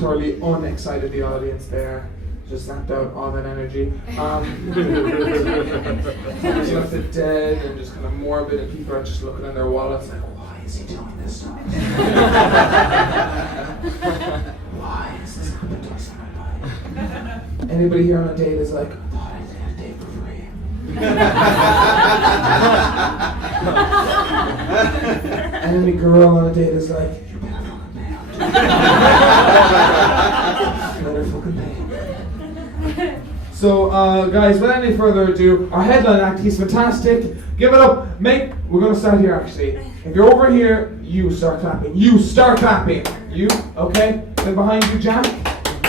thoroughly unexcited the audience there. Just zapped out all that energy. Just left it dead and just kind of morbid, and people are just looking at their wallets like, why is he doing this stuff? Why is this happening to us in my life? Anybody here on a date is like, I thought I did a date for free. And any girl on a date is like, you better fucking pay out. Better fucking pay. So, guys, without any further ado, our headline act, he's fantastic. Give it up. We're going to start here, actually. If you're over here, you start clapping. You start clapping. You, okay? Then behind you, Jack.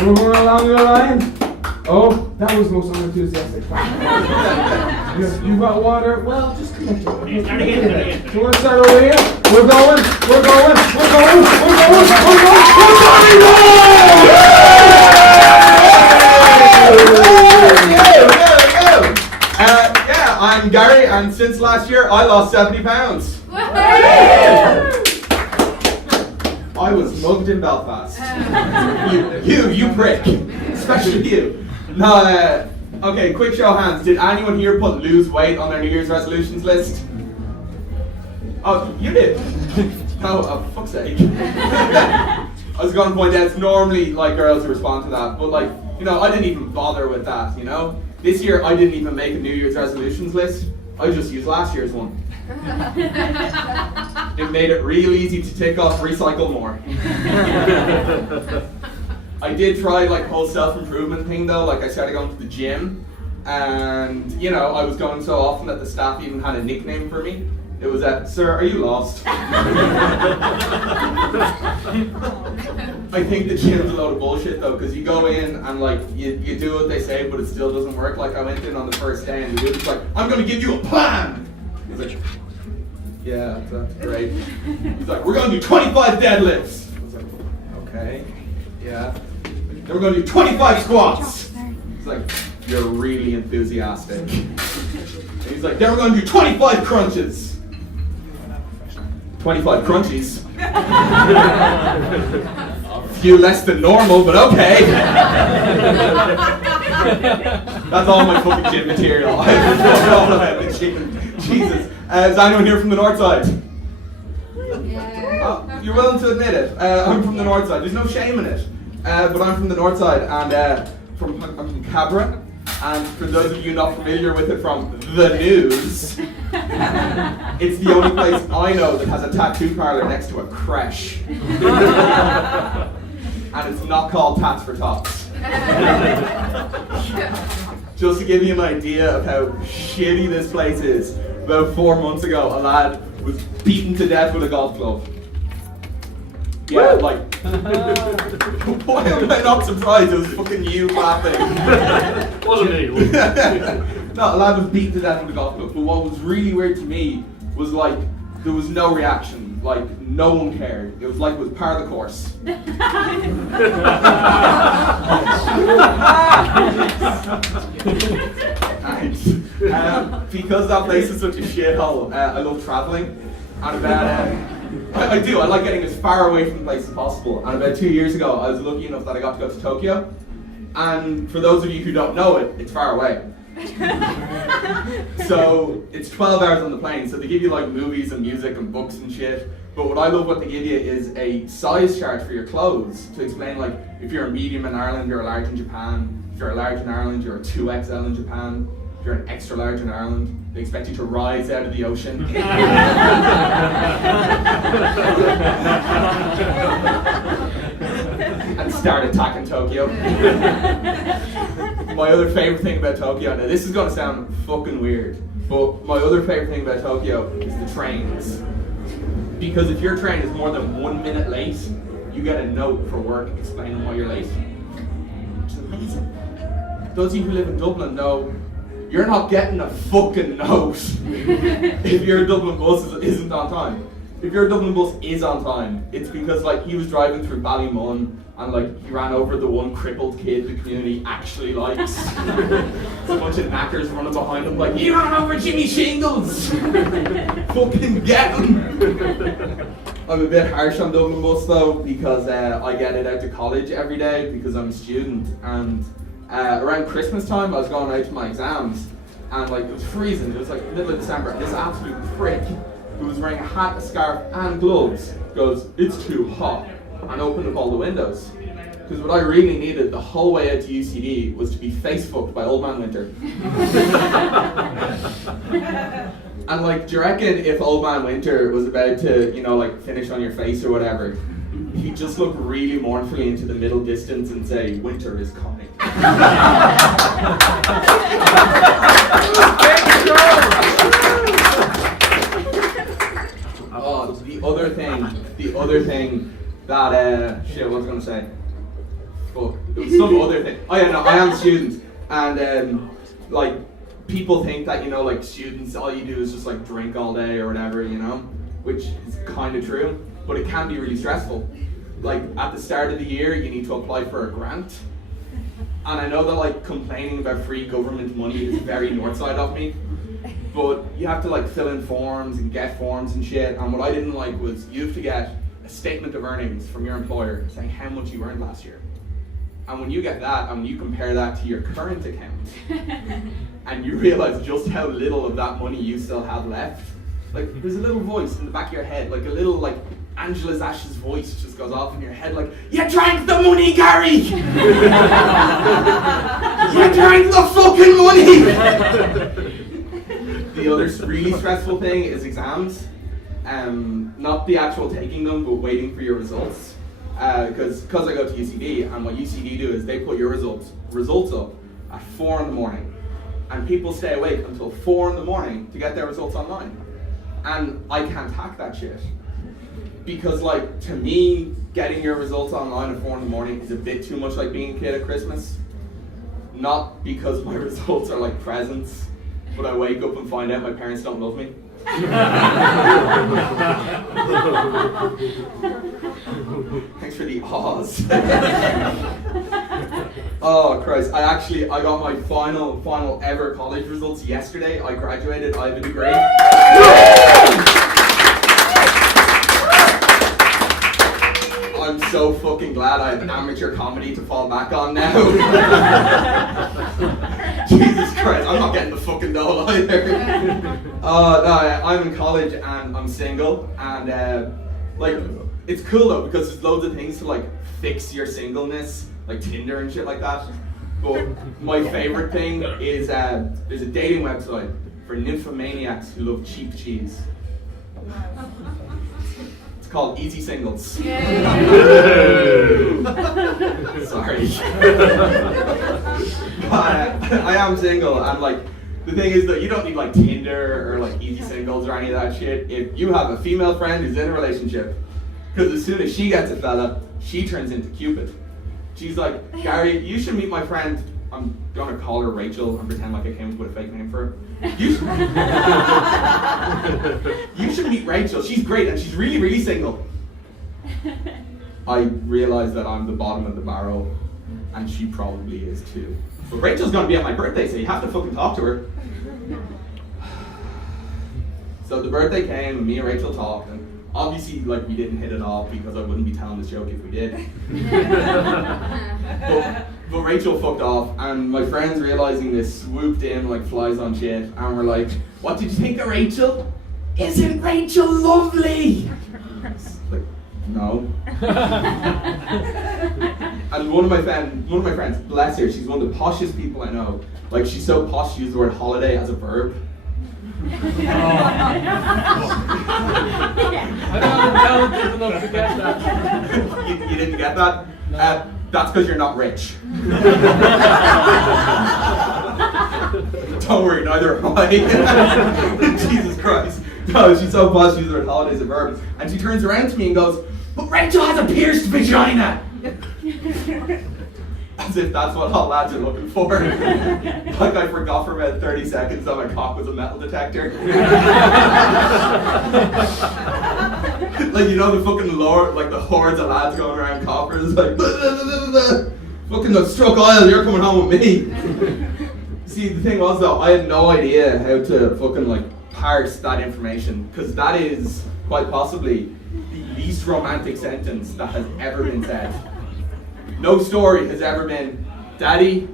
We're going along your line. Oh, that was the most unenthusiastic clap. You got water? Well, just connect to it. Do you want to start over here? We're going. Yeah, I'm Gary, and since last year I lost 70 pounds. I was mugged in Belfast. You prick. Especially you. No, okay, quick show of hands. Did anyone here put lose weight on their New Year's resolutions list? Oh, you did? Oh, fuck's sake. I was going to point out, it's normally like girls who respond to that, but like, you know, I didn't even bother with that, you know? This year, I didn't even make a New Year's resolutions list. I just used last year's one. It made it real easy to tick off recycle more. I did try like whole self-improvement thing though, like I started going to the gym, and you know, I was going so often that the staff even had a nickname for me. It was sir, are you lost? I think the gym's a load of bullshit though, because you go in and like, you do what they say, but it still doesn't work. Like I went in on the first day and the dude's like, I'm gonna give you a plan! He's like, yeah, that's great. He's like, we're gonna do 25 deadlifts! I was like, okay, yeah. Then we're gonna do 25 squats! He's like, you're really enthusiastic. And he's like, then we're gonna do 25 crunches! 25 crunchies. A few less than normal, but okay. That's all my fucking gym material. I don't know about the gym. Jesus. Is anyone here from the north side? Oh, you're willing to admit it. I'm from the north side. There's no shame in it. But I'm from the north side, and I'm from Cabra. And for those of you not familiar with it from the news, it's the only place I know that has a tattoo parlor next to a creche. And it's not called Tats for Tots. Just to give you an idea of how shitty this place is, about 4 months ago, a lad was beaten to death with a golf club. Yeah, like, why am I not surprised? It was fucking you clapping. Wasn't me. No, a lad was beaten to death with a golf club, but what was really weird to me was like, there was no reaction, like, no one cared. It was like it was part of the course. Because that place is such a shithole, I love travelling, and about, I do. I like getting as far away from the place as possible. And about 2 years ago, I was lucky enough that I got to go to Tokyo. And for those of you who don't know it, it's far away. So it's 12 hours on the plane. So they give you like movies and music and books and shit. But what I love what they give you is a size chart for your clothes to explain like if you're a medium in Ireland, you're a large in Japan. If you're a large in Ireland, you're a 2XL in Japan. If you're an extra large in Ireland, they expect you to rise out of the ocean. And start attacking Tokyo. My other favourite thing about Tokyo, now this is going to sound fucking weird, but my other favourite thing about Tokyo is the trains. Because if your train is more than 1 minute late, you get a note for work explaining why you're late. Which is amazing. Those of you who live in Dublin know you're not getting a fucking note if your Dublin bus isn't on time. If your Dublin bus is on time, it's because like he was driving through Ballymun and like he ran over the one crippled kid the community actually likes. There's a bunch of knackers running behind him like, you ran over Jimmy Shingles! Fucking get him! I'm a bit harsh on Dublin bus though, because I get it out to college every day because I'm a student, and around Christmas time I was going out to my exams, and like it was freezing, it was like middle of December, and this absolute prick who was wearing a hat, a scarf and gloves goes, "It's too hot," and opened up all the windows. Because what I really needed the whole way out to UCD was to be face fucked by Old Man Winter. And like, do you reckon if Old Man Winter was about to, you know, like finish on your face or whatever, he'd just look really mournfully into the middle distance and say, "Winter is coming." Oh, the other thing that, shit, what was I going to say? Fuck, it was some other thing. Oh yeah, no, I am a student, and like, people think that, you know, like students, all you do is just like drink all day or whatever, you know, which is kind of true, but it can be really stressful. Like at the start of the year, you need to apply for a grant, and I know that like complaining about free government money is very north side of me, but you have to like fill in forms and get forms and shit, and what I didn't like was you have to get a statement of earnings from your employer saying how much you earned last year. And when you get that, and you compare that to your current account, and you realize just how little of that money you still have left, like there's a little voice in the back of your head, like a little like Angela Zash's voice just goes off in your head like, "You drank the money, Gary! You drank the fucking money!" The other really stressful thing is exams. Not the actual taking them, but waiting for your results. Because I go to UCD, and what UCD do is they put your results up at 4 in the morning, and people stay awake until 4 in the morning to get their results online, and I can't hack that shit, because like to me getting your results online at 4 in the morning is a bit too much like being a kid at Christmas. Not because my results are like presents, but I wake up and find out my parents don't love me. Thanks for the awes. Oh Christ, I got my final ever college results yesterday. I graduated, I have a degree. I'm so fucking glad I have amateur comedy to fall back on now. Jesus Christ, I'm not getting the fucking Doyle either. No, I'm in college and I'm single, and like, it's cool though because there's loads of things to like fix your singleness, like Tinder and shit like that. But my favorite thing is there's a dating website for nymphomaniacs who love cheap cheese. It's called Easy Singles. Sorry. I am single, and like the thing is that you don't need like Tinder or like Easy Singles or any of that shit if you have a female friend who's in a relationship. Because as soon as she gets a fella, she turns into Cupid. She's like, "Gary, you should meet my friend." I'm gonna call her Rachel and pretend like I came up with a fake name for her. You should meet Rachel. She's great and she's really, really single. I realize that I'm the bottom of the barrel, and she probably is too. But Rachel's gonna be at my birthday, so you have to fucking talk to her. So the birthday came, and me and Rachel talked, and obviously, like, we didn't hit it off because I wouldn't be telling this joke if we did. but Rachel fucked off, and my friends realizing this swooped in like flies on shit, and were like, "What did you think of Rachel? Isn't Rachel lovely?" Like, no. And one of my friends, bless her, she's one of the poshest people I know. Like, she's so posh she used the word holiday as a verb. I don't know enough to get that. You didn't get that? That's because you're not rich. Don't worry, neither am I. Jesus Christ. No, she's so posh she uses the word holiday as a verb. And she turns around to me and goes, "But Rachel has a pierced vagina!" As if that's what hot lads are looking for. Like I forgot for about 30 seconds that my cock was a metal detector. Like, you know the fucking lore, like the hordes of lads going around coppers, like, fucking the struck oil, you're coming home with me. See, the thing was though, I had no idea how to fucking like parse that information, because that is quite possibly the least romantic sentence that has ever been said. No story has ever been, Daddy,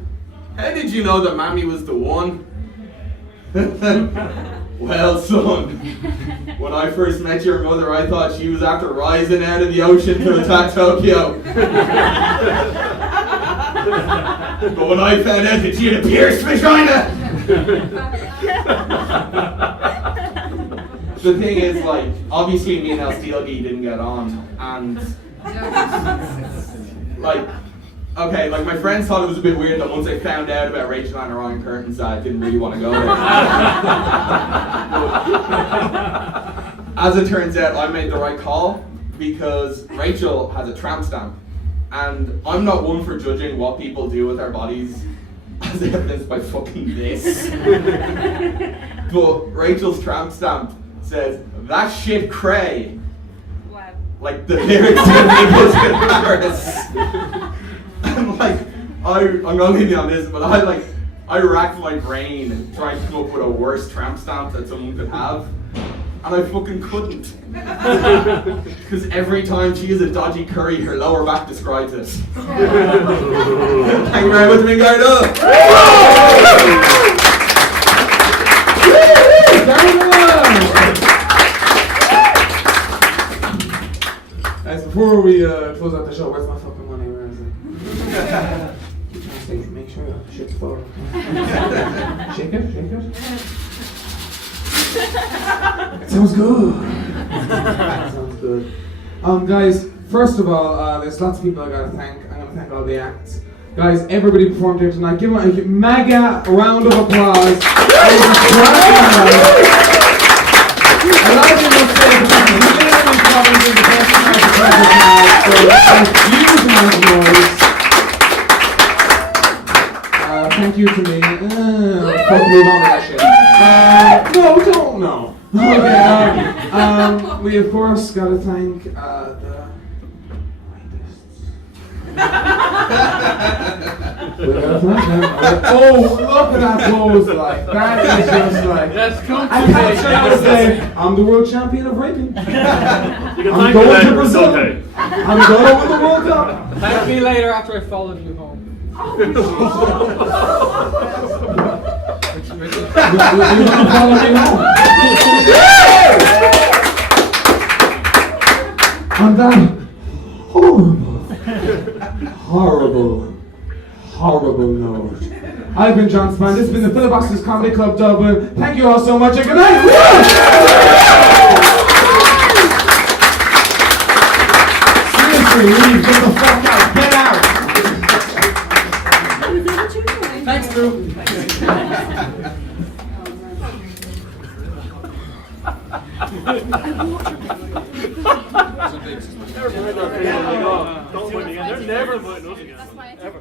how did you know that Mammy was the one? Well, son, when I first met your mother, I thought she was after rising out of the ocean to attack Tokyo. But when I found out that she had a pierced vagina, the thing is, like, obviously me and El Steelgy didn't get on, and like, okay, like my friends thought it was a bit weird that once they found out about Rachel and her Iron Curtains, I didn't really want to go there. As it turns out, I made the right call because Rachel has a tramp stamp, and I'm not one for judging what people do with their bodies, as evidenced by fucking this. But Rachel's tramp stamp says, "That shit cray." Wow. Like the lyrics to Niggas in Paris. And like, I'm not leaving on this, but I racked my brain trying to come up with a worse tramp stamp that someone could have, and I fucking couldn't. Because every time she is a dodgy curry, her lower back describes it. Thank you very much, Mingardo. Guys, before we close out the show, where's my fucking money? Where is it? Make sure the shit's full. Shake it, shake it. It sounds good. It sounds good. Guys, first of all, there's lots of people I gotta thank. I'm gonna thank all the acts. Guys, everybody performed here tonight. Give them a mega round of applause. A lot of people say that we didn't probably do the best tonight, so huge amount of noise. Thank you to me. Fuck, move on to that shit. No, don't know. Okay, we of course gotta thank the rapists. We gotta thank them. Oh, look at that pose, like that is just like. That's cool. I can't try to say I'm the world champion of raping. You can I'm thank going me to later, it's Brazil. okay. I'm going to win the World Cup. Thank me later after I followed you home. You want to follow me home? On that horrible note. I've been John Spillane. This has been the Filibuster's Comedy Club Dublin. Thank you all so much and good night. Seriously, leave. Get the fuck out. Get out. Thanks, Drew. Don't put me in. They're never putting us again. Ever.